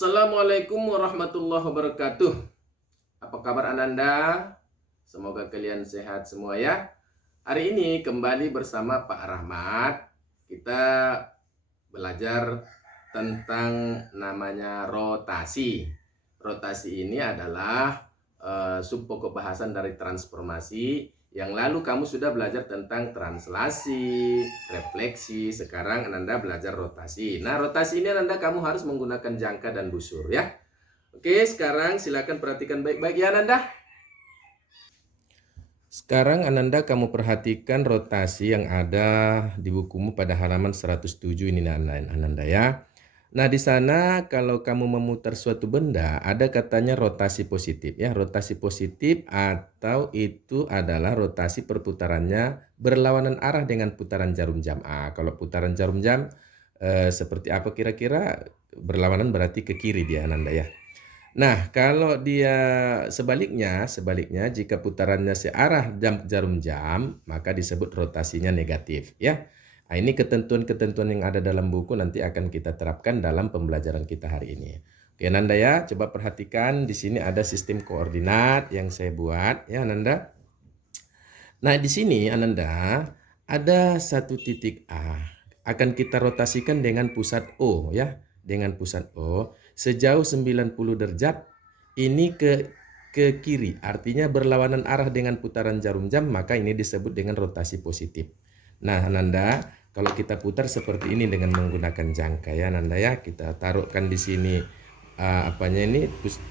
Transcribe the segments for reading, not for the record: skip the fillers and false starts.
Assalamualaikum warahmatullahi wabarakatuh. Apa kabar Ananda? Semoga kalian sehat semua ya. Hari ini kembali bersama Pak Rahmat. Kita belajar tentang namanya rotasi. Rotasi ini adalah subpokok bahasan dari transformasi. Yang lalu kamu sudah belajar tentang translasi, refleksi. Sekarang Ananda belajar rotasi. Nah, rotasi ini Ananda kamu harus menggunakan jangka dan busur ya. Oke, sekarang silakan perhatikan baik-baik ya Ananda. Sekarang Ananda kamu perhatikan rotasi yang ada di bukumu pada halaman 107 ini Ananda ya. Nah, di sana kalau kamu memutar suatu benda, ada katanya rotasi positif ya. Rotasi positif atau itu adalah rotasi perputarannya berlawanan arah dengan putaran jarum jam. Kalau putaran jarum jam seperti apa kira-kira? Berlawanan berarti ke kiri dia Ananda ya. Nah, kalau dia sebaliknya jika putarannya searah jarum jam, maka disebut rotasinya negatif ya. Nah, ini ketentuan-ketentuan yang ada dalam buku nanti akan kita terapkan dalam pembelajaran kita hari ini. Oke, Nanda ya, coba perhatikan di sini ada sistem koordinat yang saya buat ya, Nanda. Nah, di sini Ananda ada satu titik A. Akan kita rotasikan dengan pusat O ya, dengan pusat O sejauh 90 derajat ini ke kiri, artinya berlawanan arah dengan putaran jarum jam, maka ini disebut dengan rotasi positif. Nah, Ananda, kalau kita putar seperti ini dengan menggunakan jangka ya, Ananda ya, kita taruhkan di sini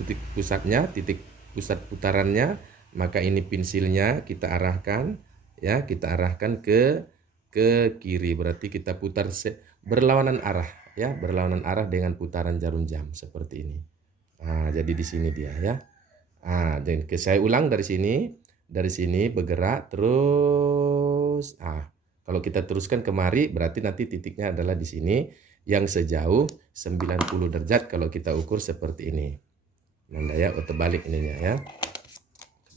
titik pusatnya, titik pusat putarannya, maka ini pensilnya kita arahkan ya, kita arahkan ke kiri, berarti kita putar berlawanan arah ya, berlawanan arah dengan putaran jarum jam seperti ini. Nah, jadi di sini dia ya. Dan saya ulang dari sini bergerak terus. Kalau kita teruskan kemari berarti nanti titiknya adalah di sini yang sejauh 90 derajat kalau kita ukur seperti ini. Nanda ya, terbalik ininya ya.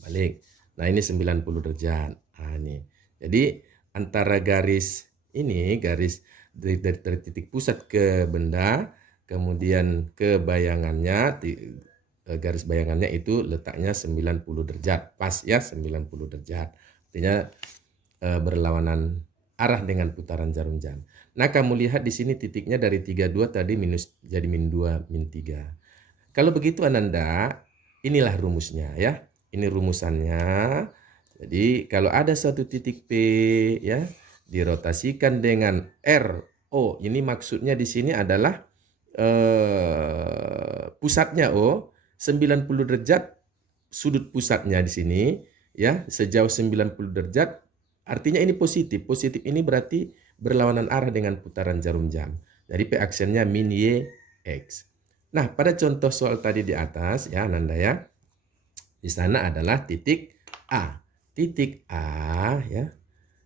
Balik. Nah, ini 90 derajat. Ini. Jadi antara garis dari titik pusat ke benda, kemudian ke bayangannya, garis bayangannya itu letaknya 90 derajat. Pas ya, 90 derajat. Artinya berlawanan arah dengan putaran jarum jam. Nah, kamu lihat di sini titiknya dari 32 tadi minus jadi min 2, min 3. Kalau begitu Ananda, inilah rumusnya ya. Ini rumusannya. Jadi kalau ada satu titik P ya, dirotasikan dengan RO. Ini maksudnya di sini adalah pusatnya O, 90 derajat sudut pusatnya di sini ya, sejauh 90 derajat. Artinya ini positif. Positif ini berarti berlawanan arah dengan putaran jarum jam. Jadi P aksennya min Y X. Nah, pada contoh soal tadi di atas ya Nanda ya. Di sana adalah titik A. Titik A ya.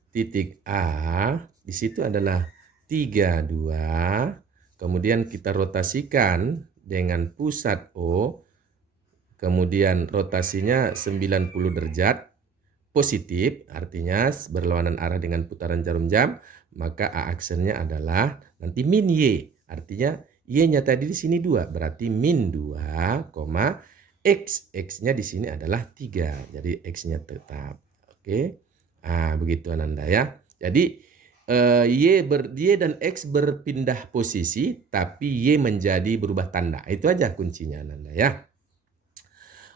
Titik A di situ adalah 32. Kemudian kita rotasikan dengan pusat O. Kemudian rotasinya 90 derajat. Positif artinya berlawanan arah dengan putaran jarum jam, maka A aksennya adalah nanti min Y. Artinya Y-nya tadi di sini 2, berarti min 2, X. X-nya di sini adalah 3. Jadi X-nya tetap. Oke. Begitu Ananda ya. Jadi Y dan X berpindah posisi, tapi Y menjadi berubah tanda. Itu aja kuncinya Ananda ya.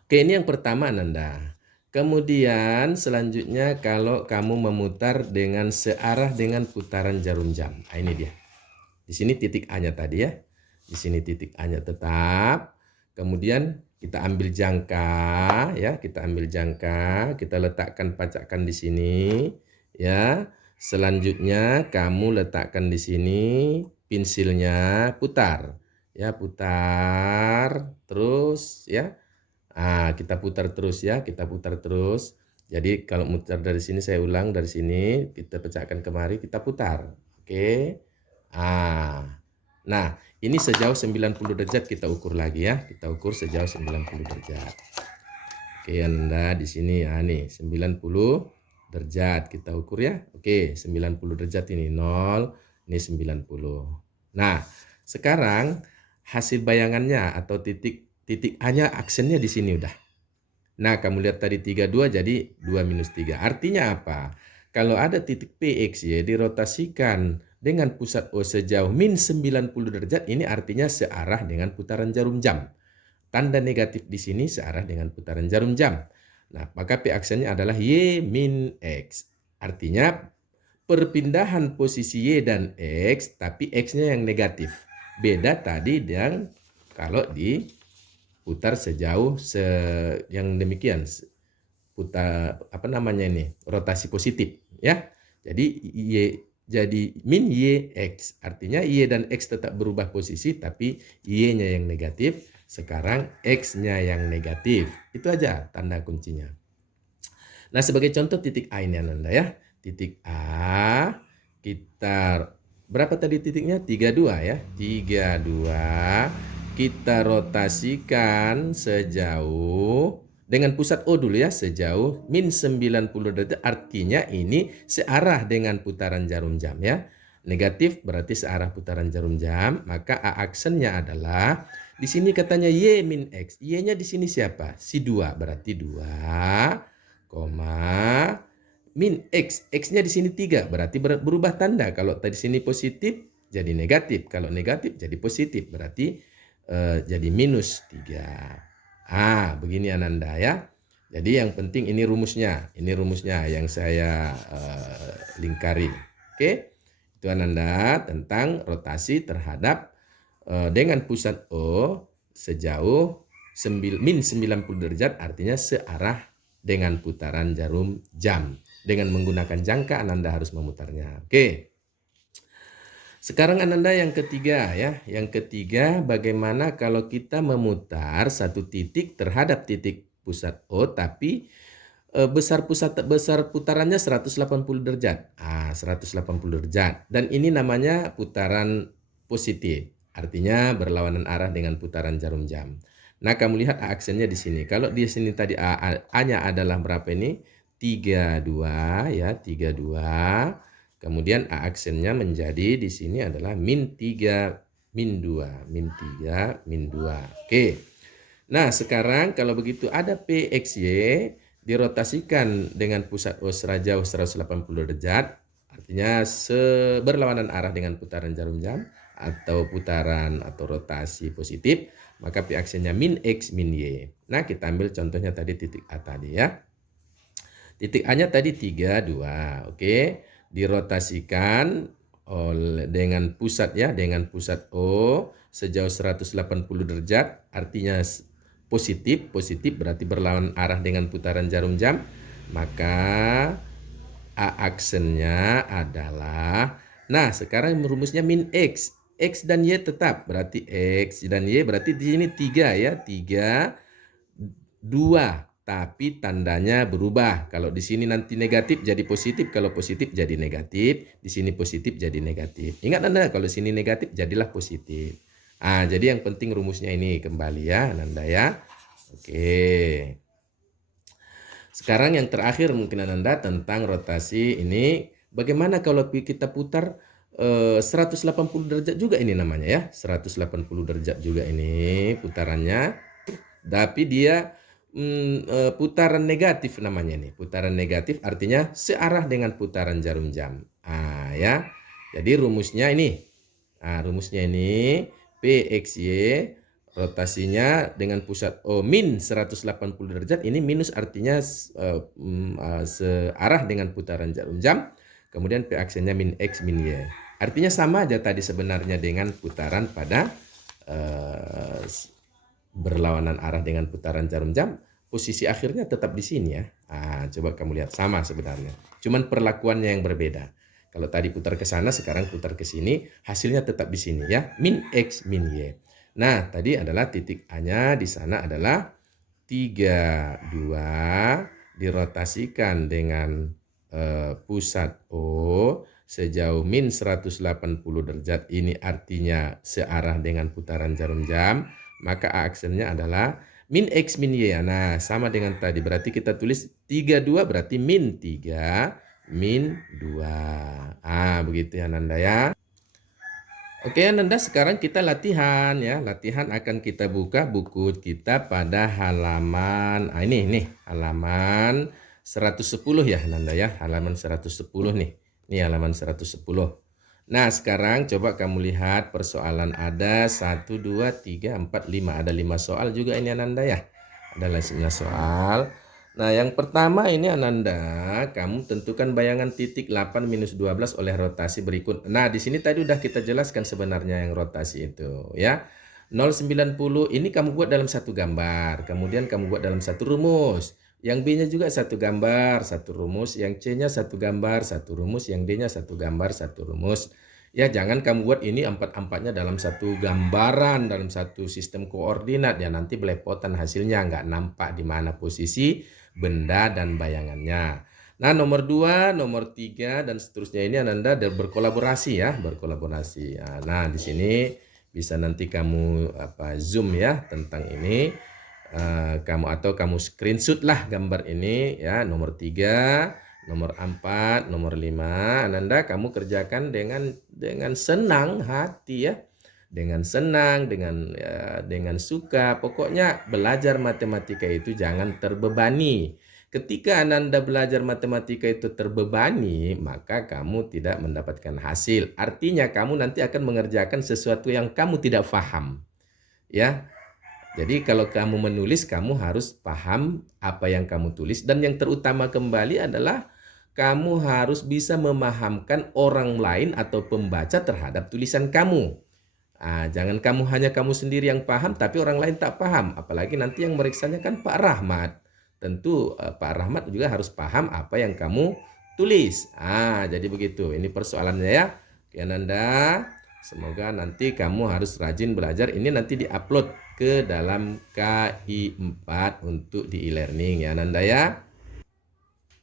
Oke, ini yang pertama Ananda. Kemudian selanjutnya kalau kamu memutar dengan searah dengan putaran jarum jam. Nah, ini dia. Di sini titik A-nya tadi ya. Di sini titik A-nya tetap. Kemudian kita ambil jangka ya, kita letakkan pacakkan di sini ya. Selanjutnya kamu letakkan di sini pensilnya, putar. Ya, putar terus ya. Kita putar terus ya, kita putar terus. Jadi kalau mutar dari sini, saya ulang dari sini, kita pecahkan kemari, kita putar. Oke. Nah, ini sejauh 90 derajat kita ukur lagi ya. Kita ukur sejauh 90 derajat. Oke, Anda di sini ya nih 90 derajat kita ukur ya. Oke, 90 derajat ini 0, ini 90. Nah, sekarang hasil bayangannya atau titik A-nya aksennya di sini udah. Nah, kamu lihat tadi 32 jadi 2 minus 3. Artinya apa? Kalau ada titik P, X, Y dirotasikan dengan pusat O sejauh min 90 derajat, ini artinya searah dengan putaran jarum jam. Tanda negatif di sini searah dengan putaran jarum jam. Nah, maka P aksennya adalah Y min X. Artinya perpindahan posisi Y dan X, tapi X-nya yang negatif. Beda tadi dengan kalau diputar sejauh yang demikian, putar apa namanya ini, rotasi positif ya. Jadi min Y X, artinya Y dan X tetap berubah posisi tapi Y-nya yang negatif, sekarang X-nya yang negatif. Itu aja tanda kuncinya. Nah, sebagai contoh titik A ini Ananda ya. Titik A, kita berapa tadi titiknya? 32 ya. 32 kita rotasikan sejauh dengan pusat O dulu ya, sejauh min 90 derajat, artinya ini searah dengan putaran jarum jam ya. Negatif berarti searah putaran jarum jam, maka A aksennya adalah di sini katanya Y min X. Y-nya di sini siapa? Si 2, berarti 2, min X. X-nya di sini 3, berarti berubah tanda. Kalau tadi sini positif jadi negatif, kalau negatif jadi positif, berarti jadi minus 3. Begini Ananda ya. Jadi yang penting ini rumusnya yang saya lingkari. Oke, itu Ananda tentang rotasi terhadap dengan pusat O sejauh min 90 derajat, artinya searah dengan putaran jarum jam. Dengan menggunakan jangka Ananda harus memutarnya. Oke. Sekarang Ananda yang ketiga ya. Yang ketiga, bagaimana kalau kita memutar satu titik terhadap titik pusat O tapi besar putarannya 180 derajat. 180 derajat. Dan ini namanya putaran positif. Artinya berlawanan arah dengan putaran jarum jam. Nah, kamu lihat A aksennya di sini. Kalau di sini tadi A-nya adalah berapa ini? 32 ya, 32. Kemudian A aksennya menjadi di sini adalah min 3, min 2. Min 3, min 2. Oke. Nah, sekarang kalau begitu ada P, X, Y dirotasikan dengan pusat O jauh 180 derajat. Artinya berlawanan arah dengan putaran jarum jam atau putaran atau rotasi positif. Maka P aksennya min X, min Y. Nah, kita ambil contohnya tadi titik A tadi ya. Titik A-nya tadi 32, oke. Dirotasikan dengan pusat ya, dengan pusat O sejauh 180 derajat, artinya positif berarti berlawan arah dengan putaran jarum jam. Maka A aksennya adalah, nah sekarang rumusnya min X. X dan Y tetap, berarti X dan Y berarti di sini 3 ya, 3, 2. Tapi tandanya berubah. Kalau di sini nanti negatif jadi positif, kalau positif jadi negatif, di sini positif jadi negatif. Ingat Nanda, kalau sini negatif jadilah positif. Jadi yang penting rumusnya ini kembali ya Nanda ya. Oke. Sekarang yang terakhir mungkin Nanda tentang rotasi ini. Bagaimana kalau kita putar 180 derajat juga ini namanya ya. 180 derajat juga ini putarannya. Tapi dia putaran negatif namanya nih. Putaran negatif artinya searah dengan putaran jarum jam. Ya. Jadi rumusnya ini. Rumusnya ini PXY rotasinya dengan pusat O min 180 derajat. Ini minus artinya searah dengan putaran jarum jam. Kemudian P aksennya min X min Y. Artinya sama aja tadi sebenarnya dengan putaran pada berlawanan arah dengan putaran jarum jam, posisi akhirnya tetap di sini ya. Coba kamu lihat, sama sebenarnya. Cuman perlakuannya yang berbeda. Kalau tadi putar ke sana, sekarang putar ke sini, hasilnya tetap di sini ya. Min X min Y. Nah, tadi adalah titik A-nya di sana adalah 32 dirotasikan dengan pusat O sejauh min 180 derajat. Ini artinya searah dengan putaran jarum jam. Maka A aksennya adalah min X min Y. Nah, sama dengan tadi. Berarti kita tulis 32 berarti min 3 min 2. Begitu ya Nanda ya. Oke, Nanda, sekarang kita latihan ya. Latihan akan kita buka buku kita pada halaman ini nih, halaman 110 ya, Nanda ya. Halaman 110 nih. Ini halaman 110. Nah, sekarang coba kamu lihat persoalan ada 1, 2, 3, 4, 5. Ada 5 soal juga ini, Nanda ya. Ada 5 soal. Nah, yang pertama ini Ananda, kamu tentukan bayangan titik 8 minus 12 oleh rotasi berikut. Nah, di sini tadi udah kita jelaskan sebenarnya yang rotasi itu ya. 0,90 ini kamu buat dalam satu gambar, kemudian kamu buat dalam satu rumus. Yang B-nya juga satu gambar, satu rumus, yang C-nya satu gambar, satu rumus, yang D-nya satu gambar, satu rumus. Ya, jangan kamu buat ini empat-empatnya dalam satu gambaran, dalam satu sistem koordinat ya, nanti belepotan hasilnya, nggak nampak di mana posisi benda dan bayangannya. Nah, nomor 2, nomor 3 dan seterusnya ini Anda berkolaborasi ya, berkolaborasi. Nah, di sini bisa nanti kamu zoom ya tentang ini. Kamu screenshot lah gambar ini ya, nomor 3, nomor 4, nomor 5. Anda kamu kerjakan dengan senang hati ya. Dengan senang, dengan suka. Pokoknya belajar matematika itu jangan terbebani. Ketika Anda belajar matematika itu terbebani, maka kamu tidak mendapatkan hasil. Artinya kamu nanti akan mengerjakan sesuatu yang kamu tidak paham. Ya. Jadi kalau kamu menulis, kamu harus paham apa yang kamu tulis. Dan yang terutama kembali adalah kamu harus bisa memahamkan orang lain atau pembaca terhadap tulisan kamu. Jangan hanya kamu sendiri yang paham, tapi orang lain tak paham. Apalagi nanti yang meriksanya kan Pak Rahmat. Tentu Pak Rahmat juga harus paham apa yang kamu tulis. Jadi begitu. Ini persoalannya ya. Oke, Nanda. Semoga nanti kamu harus rajin belajar. Ini nanti diupload ke dalam KI 4 untuk di e-learning ya, Nanda ya.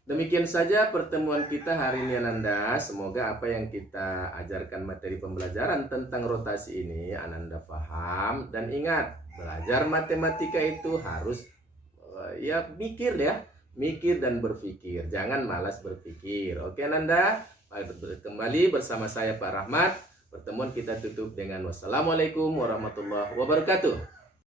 Demikian saja pertemuan kita hari ini Ananda. Semoga apa yang kita ajarkan materi pembelajaran tentang rotasi ini Ananda paham. Dan ingat, belajar matematika itu harus mikir ya. Mikir dan berpikir. Jangan malas berpikir. Oke Ananda, kembali bersama saya Pak Rahmat. Pertemuan kita tutup dengan wassalamualaikum warahmatullahi wabarakatuh.